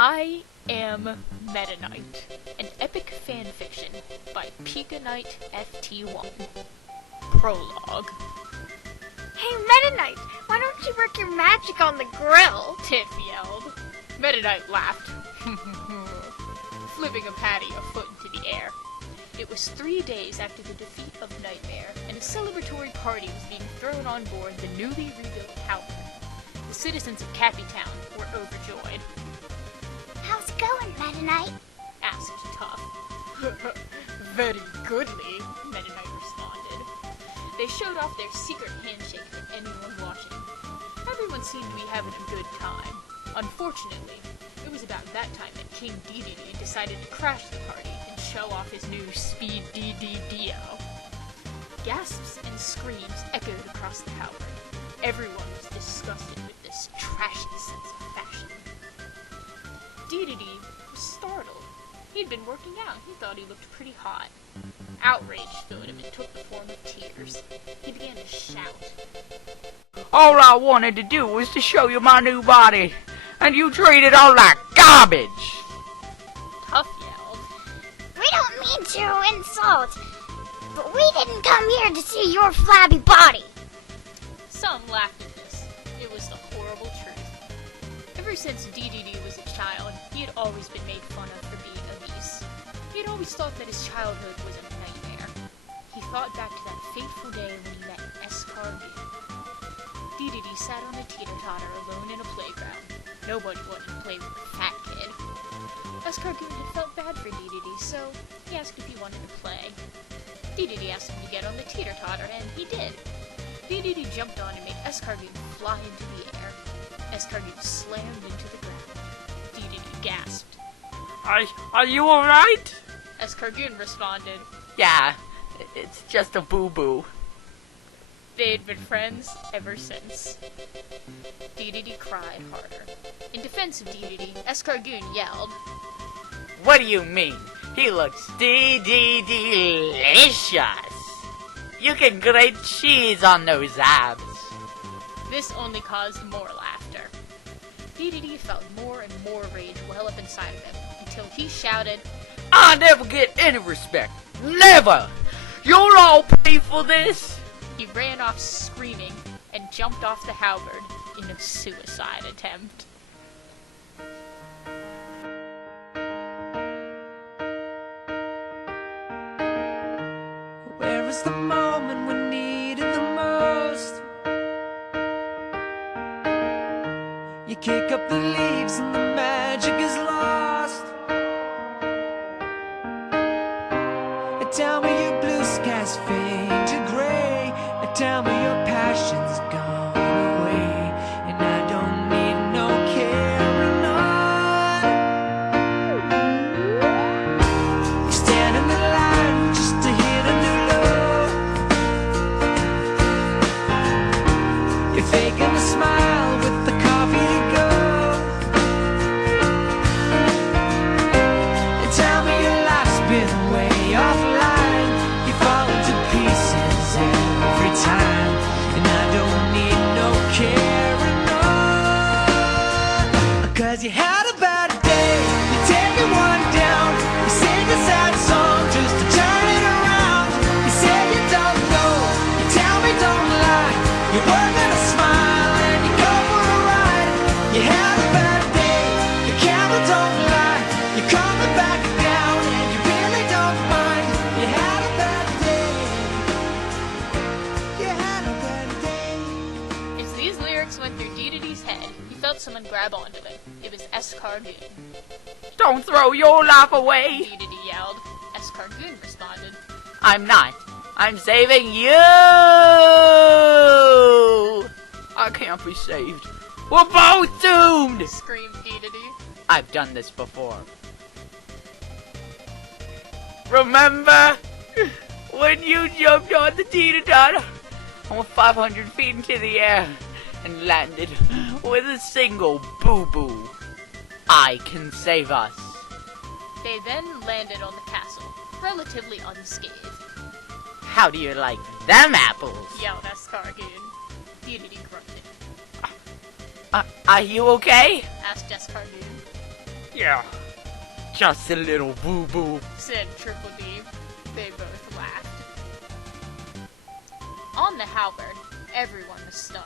I am Meta Knight, an epic fanfiction by Pika Knight FT1. Prologue. Hey, Meta Knight, why don't you work your magic on the grill? Tiff yelled. Meta Knight laughed, flipping a patty a foot into the air. It was 3 days after the defeat of Nightmare, and a celebratory party was being thrown on board the newly rebuilt Halberd. The citizens of Cappy Town were overjoyed. How's it going, Meta Knight? Asked Tough. Very goodly, Meta Knight responded. They showed off their secret handshake to anyone watching. Everyone seemed to be having a good time. Unfortunately, it was about that time that King Dedede decided to crash the party and show off his new Speed DDDO. Gasps and screams echoed across the Halberd. Everyone was disgusted with this trashy sense of fashion. Dedede was startled. He'd been working out. He thought he looked pretty hot. Outrage filled him and took the form of tears. He began to shout. All I wanted to do was to show you my new body, and you treated it all like garbage! Tough yelled. We don't mean to insult, but we didn't come here to see your flabby body. Some laughed at this. It was the horrible truth. Ever since Dedede was a child, he had always been made fun of for being obese. He had always thought that his childhood was a nightmare. He thought back to that fateful day when he met Escargoon. Dedede sat on a teeter-totter alone in a playground. Nobody wanted to play with the fat kid. Escargoon had felt bad for Dedede, so he asked if he wanted to play. Dedede asked him to get on the teeter-totter, and he did. Dedede jumped on and made Escargoon fly into the air. Escargoon slammed into the ground. Dedede gasped. Are you alright? Escargoon responded. Yeah, it's just a boo-boo. They'd been friends ever since. Dedede cried harder. In defense of Dedede, Escargoon yelled. What do you mean? He looks delicious. You can grate cheese on those abs. This only caused more laughter. Dedede felt more and more rage well up inside of him, until he shouted, I never get any respect. Never! You'll all pay for this! He ran off screaming and jumped off the Halberd in a suicide attempt. Where is the moment we needed the most? You kick up the leaves and the magic is lost. Tell me your blue skies fade to gray. Tell me your passion's gone away, and I don't need no carrying on. You stand in the line just to hit a new low. You're faking a smile with the coffee to go. And tell me your life's been way offline. You fall into pieces every time, and I don't need no carrying on. 'Cause you had a bad day, you take it one down. You sing a sad song just to turn it around. You say you don't know, you tell me don't lie. You're working a smile and you go for a ride. You had a bad day, the camera don't lie. You're coming back down and you really don't mind. You had a bad day. You had a bad day. As these lyrics went through Dedede's head, he felt someone grab onto him. It was Escargoon. Don't throw your life away! Dedede yelled. Escargoon responded. I'm not. I'm saving you! I can't be saved. We're both doomed! Screamed Dedede. I've done this before. Remember when you jumped on the teeter-totter? I went 500 feet into the air and landed with a single boo-boo. I can save us. They then landed on the castle, relatively unscathed. How do you like them apples? Yelled Escargoon. Dedede grunted. Are you okay? Asked Escargoon. Yeah, just a little boo-boo. Said Triple D. They both laughed. On the halberd, everyone was stunned.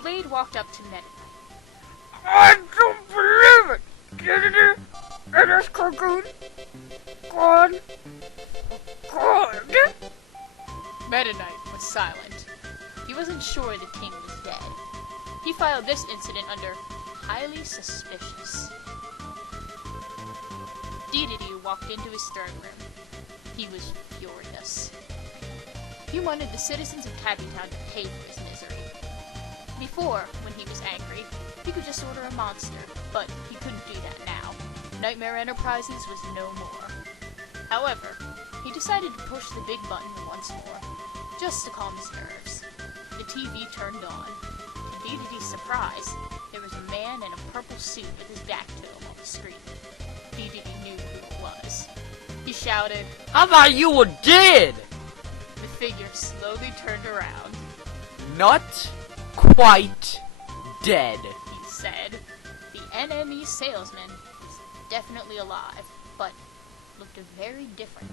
Blade walked up to Meta Knight. I don't believe it! Get it in? It is Cocoon? God? God? Meta Knight was silent. He wasn't sure the king was dead. He filed this incident under highly suspicious. Dedede walked into his throne room. He was furious. He wanted the citizens of Cabbitown to pay for his misery. Before, when he was angry, he could just order a monster, but he couldn't do that now. Nightmare Enterprises was no more. However, he decided to push the big button once more, just to calm his nerves. The TV turned on. To Dedede's surprise, there was a man in a purple suit with his back to him on the screen. Dedede knew who it was. He shouted, I thought you were dead! The figure slowly turned around. Not quite dead. He said. The NME salesman was definitely alive, but looked very different.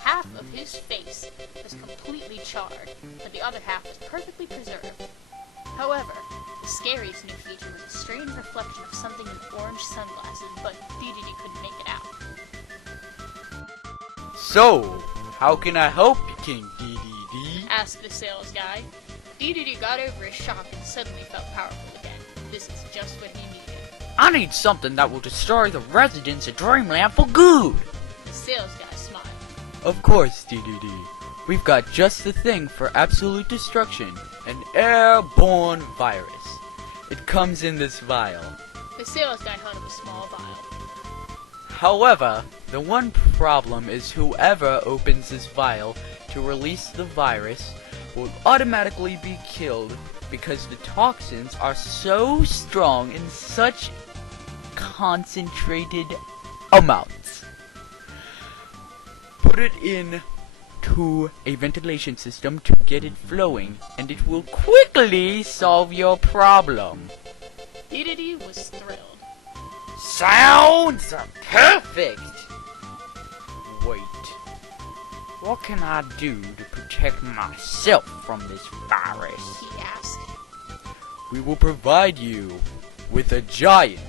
Half of his face was completely charred, but the other half was perfectly preserved. However, the scariest new feature was a strange reflection of something in orange sunglasses, but Dedede couldn't make it out. So, how can I help you, King Dedede? Asked the sales guy. Dedede got over his shock and suddenly felt powerful again. This is just what he needed. I need something that will destroy the residents of Dreamland for good. The sales guy smiled. Of course, Dedede. We've got just the thing for absolute destruction. An airborne virus. It comes in this vial. The sales guy held up a small vial. However, the one problem is whoever opens this vial to release the virus will automatically be killed because the toxins are so strong in such concentrated amounts. Put it in to a ventilation system to get it flowing, and it will quickly solve your problem. Dedede was thrilled. Sounds perfect! Wait, what can I do to protect myself from this virus? He asked. We will provide you with a giant,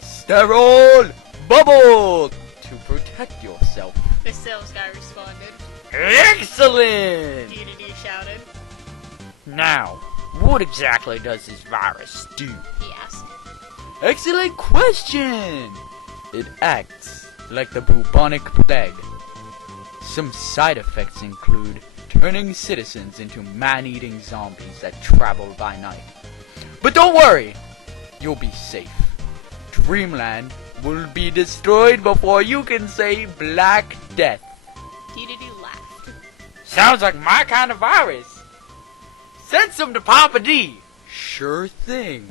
sterile bubble to protect yourself. The sales guy responded. Excellent! Dedede shouted. Now, what exactly does this virus do? He asked. Excellent question! It acts like the bubonic plague. Some side effects include turning citizens into man-eating zombies that travel by night. But don't worry! You'll be safe. Dreamland will be destroyed before you can say Black Death. Dedede laughed. Sounds like my kind of virus. Send some to Papa D. Sure thing,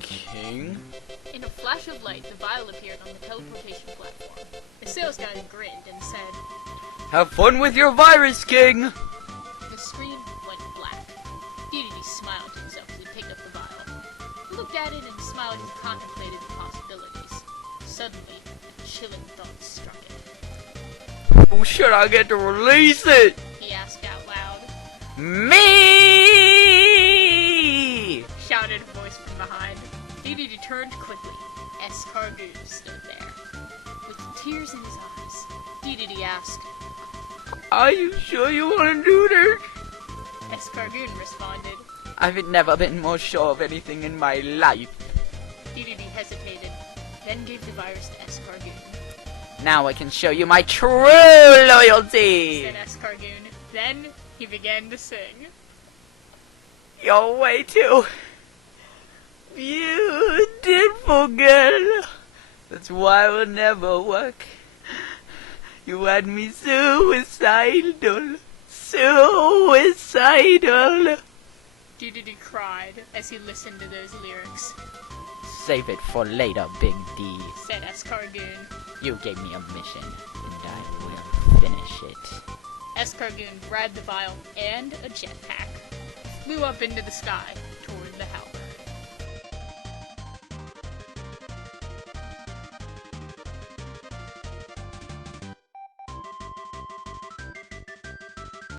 King. In a flash of light, the vial appeared on the teleportation platform. The sales guy grinned and said, Have fun with your virus, King. the screen went black. Dedede smiled to himself as he picked up the vial. He looked at it and smiled as he contemplated the possibilities. Suddenly, a chilling thought struck him. Who should I get to release it? He asked out loud. Me! Shouted a voice from behind. Dedede turned quickly. Escargoon stood there. With tears in his eyes, Dedede asked, Are you sure you want to do this? Escargoon responded. I've never been more sure of anything in my life. Dedede hesitated, then gave the virus to Escargoon. Now I can show you my true loyalty. Said Escargoon. Then he began to sing. You're way too beautiful, girl. That's why it will never work. You had me suicidal. Suicidal. Dedede cried as he listened to those lyrics. Save it for later, Big D. Said Escargoon. You gave me a mission, and I will finish it. Escargoon grabbed the vial and a jetpack. Flew up into the sky.